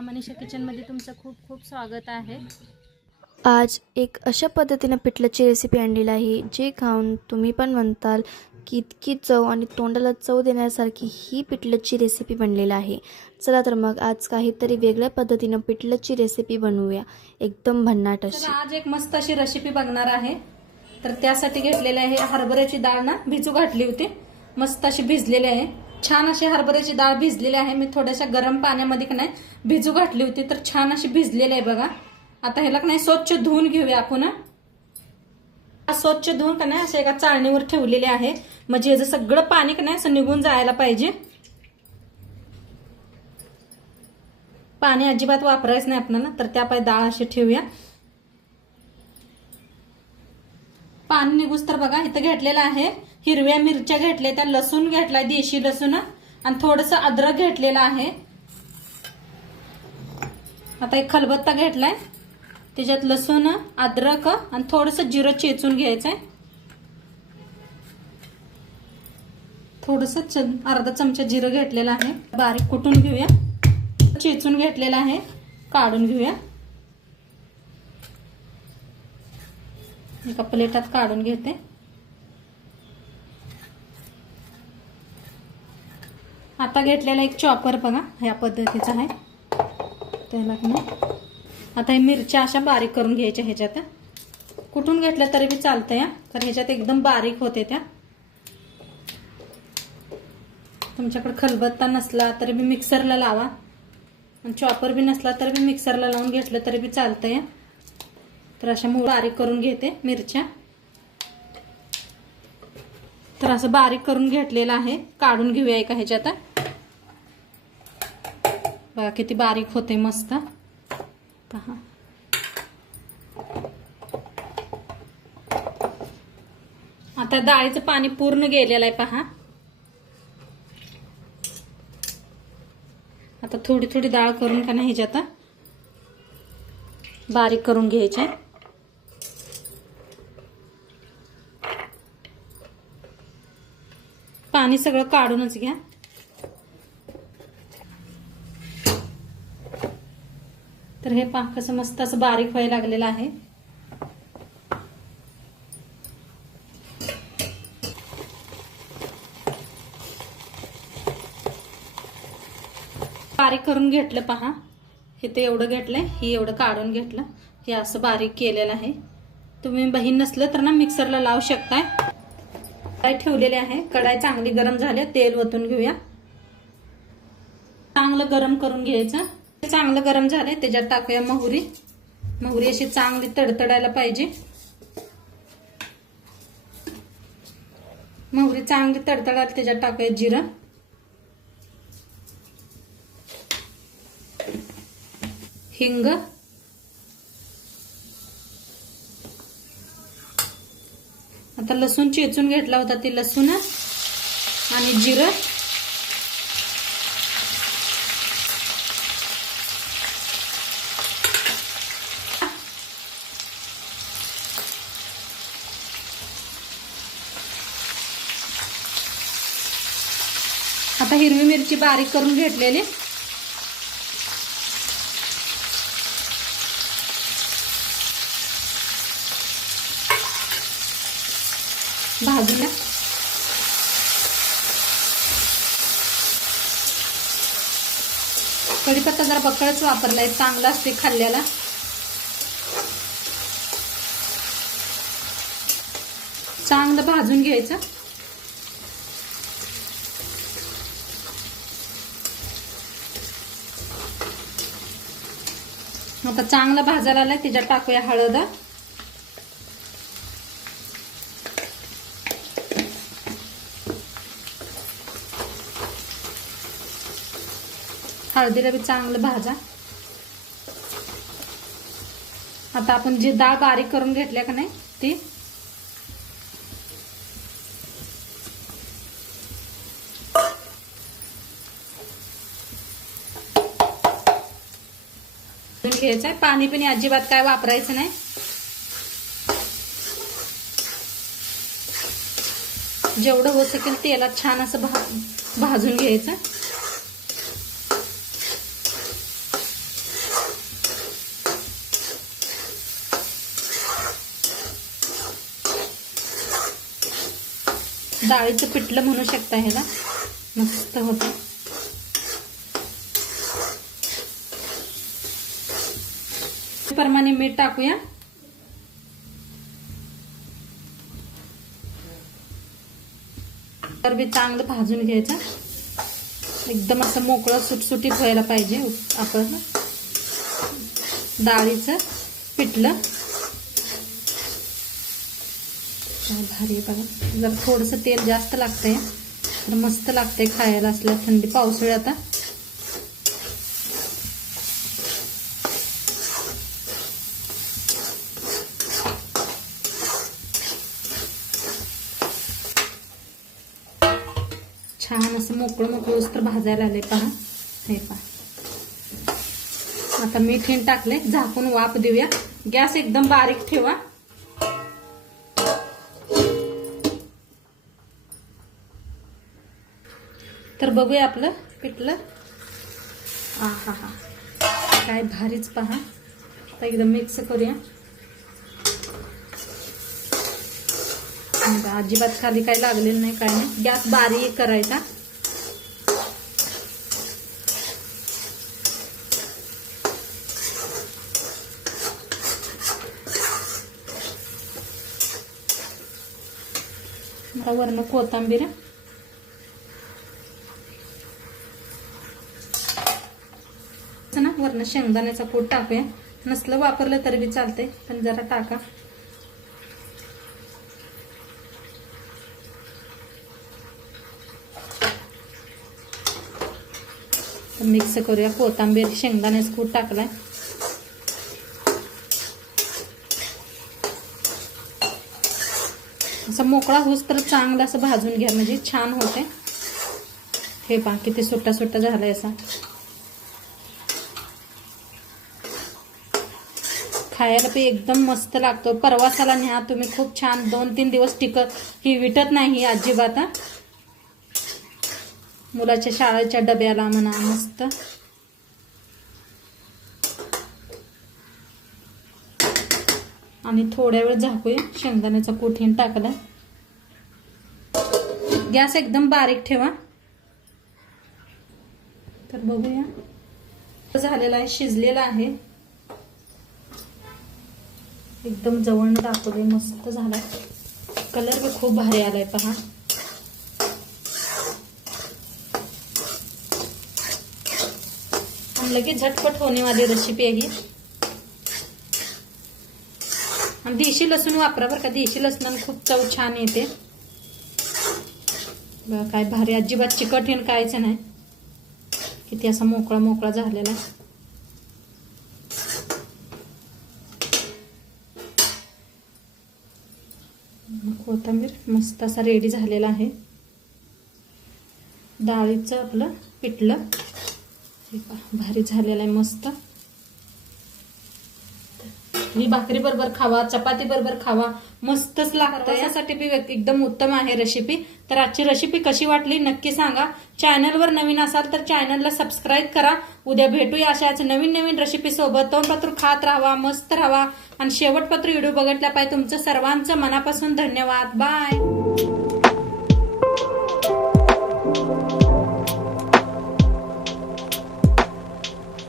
मनीषा किचनमध्ये तुमचं खूप खूप स्वागत आहे। आज एक अशा पद्धतीने पिठल्याची रेसिपी आणलेली आहे जे खाऊन तुम्ही पण म्हणताल की इतकी चव आणि तोंडाला चव देण्यासारखी ही पिठल्याची रेसिपी बनलेली आहे। चला तर मग आज काहीतरी वेगळ्या पद्धतीने पिठल्याची रेसिपी बनवूया, एकदम भन्नाट अशी। आज एक मस्त अशी रेसिपी बघणार आहे। तर त्यासाठी घेतलेले आहे हरभऱ्याची डाळ ना भिजू घातली होती, मस्त अशी भिजलेली आहे। छान अशी हरभऱ्याची डाळ भिजलेली आहे। मी थोड्याशा गरम पाण्यामध्ये नाही भिजू घातली होती, तर छान अशी भिजलेली आहे बघा। आता ह्याला नाही स्वच्छ धुवून घेऊया आपण। स्वच्छ धुवून का नाही असं एका चाळणीवर ठेवलेले आहे, म्हणजे याचं सगळं पाणी का नाही असं निघून जायला पाहिजे। पाणी अजिबात वापरायचं नाही आपल्याला, तर त्यापायी डाळ अशी ठेवूया। पाणी निघूस तर बघा इथं घेतलेलं आहे हिरव्या मिरच्या घेतल्या, त्या लसूण घेतलाय देशी लसूण आणि थोडंसं अद्रक घेतलेलं आहे। आता एक खलबत्ता घेतलाय, त्याच्यात लसूण अद्रक आणि थोडंसं जिरं चेचून घ्यायचंय। थोडंसं अर्धा चमचा जिरं घेतलेलं आहे, बारीक कुटून घेऊया। चेचून घेतलेलं आहे, काढून घेऊया। एका प्लेटात काढून घेते। आता घेतलेला एक चॉपर बघा ह्या पद्धतीचा आहे, त्याला आता हे मिरच्या अशा बारीक करून घ्यायच्या। ह्याच्यात कुठून घेतल्या तरी बी चालतंय, तर ह्याच्यात एकदम बारीक होते त्या। तुमच्याकडे खलबत्ता नसला तरी बी मिक्सरला लावा, आणि चॉपर बी नसला तरी बी मिक्सरला लावून घेतलं तरी बी चालतंय। तर अशा बारीक करून घेते मिरच्या। तर असं बारीक करून घेतलेलं आहे, काढून घेऊया एका ह्याच्यात। बघा किती बारीक होते मस्त पहा। आता डाळीचं पाणी पूर्ण गेलेलं आहे पहा। आता थोडी थोडी डाळ करून का नाही ह्याच्यात बारीक करून घ्यायचे। पाणी सगळं काढूनच घ्या। तर हे पहा कसं मस्त असं बारीक व्हायला लागलेलं आहे। बारीक करून घेतलं पहा, हे ते एवढं घेतलंय, हे एवढं काढून घेतलं, हे असं बारीक केलेलं आहे। तुम्ही बहीण नसलं तर ना मिक्सरला लावू शकताय। कढाई ठेवलेली आहे, कढाई चांगली गरम झाली, तेल ओतून घेऊया। चांगलं गरम करून घ्यायचं। चांगलं गरम झाले त्याच्यात टाकूया मोहरी। मोहरी अशी चांगली तडतडायला पाहिजे। मोहरी चांगली तडतडायला त्याच्यात टाकूया जिरं, हिंग, आता लसूण चेचून घेतला होता ते लसूण आणि जिरं, आता हिरवी मिरची बारीक करून घेतलेली, भाजूया। कढीपत्ता जरा बक्कळच वापरलाय, चांगला असते खाल्ल्याला। चांगलं भाजून घ्यायचं। आता चांगला भाजायला आलाय, त्याच्यात टाकूया हळद, हळदीला बी चांगलं भाजा। आता आपण जी डाळ बारीक करून घेतल्या का नाही ती घ्यायचंय। पाणी पण अजिबात काय वापरायचं नाही। जेवढं होत शकेल तेलात छान असं भाजून घ्यायचं। डाळीचं पिठलं म्हणू शकता ह्याला, मस्त होतं. प्रमाणे मीठ टाकूया. तर बी चांगलं भाजून घ्यायचं. एकदम असं मोकळं सुटसुटीत व्हायला पाहिजे आपण डाळीचं पिठलं. भारी बघा. जर थोडंसं तेल जास्त लागतंय तर मस्त लागतंय खायला असल्या थंडी पावसाळ्यात. छान असं मोकळं मोकळं तर भाजायला आले पहा. हे पहा. आता मीठ हे टाकले. झाकून वाफ देऊया. गॅस एकदम बारीक ठेवा. तर बघूया आपलं पिठलं. हा काय भारीच पहा. आता एकदम मिक्स करूया. अजिबात खाली काही लागलेलं नाही, काय नाही. गॅस बारीक करायचा. वरण कोथिंबीर ना, वरण शेंगदाण्याचा कूट टाकूया. नसलं वापरलं तरी बी चालतंय, पण जरा टाका. मिक्स करूया. कोथिंबीर शेंगदाण्याचा कूट टाकलाय. असं मोकळा होस तर चांगलं असं भाजून घ्या, म्हणजे छान होते. हे पहा किती सुट्टा सुट्टा झालाय असा. खायला पण एकदम मस्त लागतो. प्रवासाला न्या तुम्ही, खूप छान. 2-3 दिवस टिकत, ही विटत नाही अजिबात. मुलाच्या शाळेच्या डब्याला म्हणा मस्त. आणि थोड्या वेळ झाकूया. शेंगदाण्याचा कूट हे टाकला. गॅस एकदम बारीक ठेवा. तर बघूया झालेला आहे, शिजलेला आहे. एकदम जवळ दाखवले. मस्त झाला. कलर भी खूप भारी आलाय पहा. लगेच झटपट होने वाली रेसिपी आहे ही. आणि देशी लसूण वापरा बरं का. देशी लसणाने खूप चव छान येते. बघा काय भारी. अजिबात चिकट हेन कायचं नाही. किती असा मोकळा मोकळा झालेला. कोथिंबीर मस्त असा रेडी झालेला आहे. डाळीचं आपलं पिठलं भारी झालेलं आहे मस्त. ही भाकरी बरोबर खावा, चपाती बरोबर खावा, मस्तच लागतं. यासाठी बी एकदम उत्तम आहे रेसिपी. तर आजची रेसिपी कशी वाटली नक्की सांगा. चॅनलवर नवीन असाल तर चॅनलला सबस्क्राईब करा. उद्या भेटूया अशाच नवीन नवीन रेसिपी सोबत. तोंडपत्र खात राहावा, मस्त राहावा. आणि शेवटपत्र व्हिडिओ बघितल्या पाहिजे. तुमचं सर्वांचं मनापासून धन्यवाद. बाय.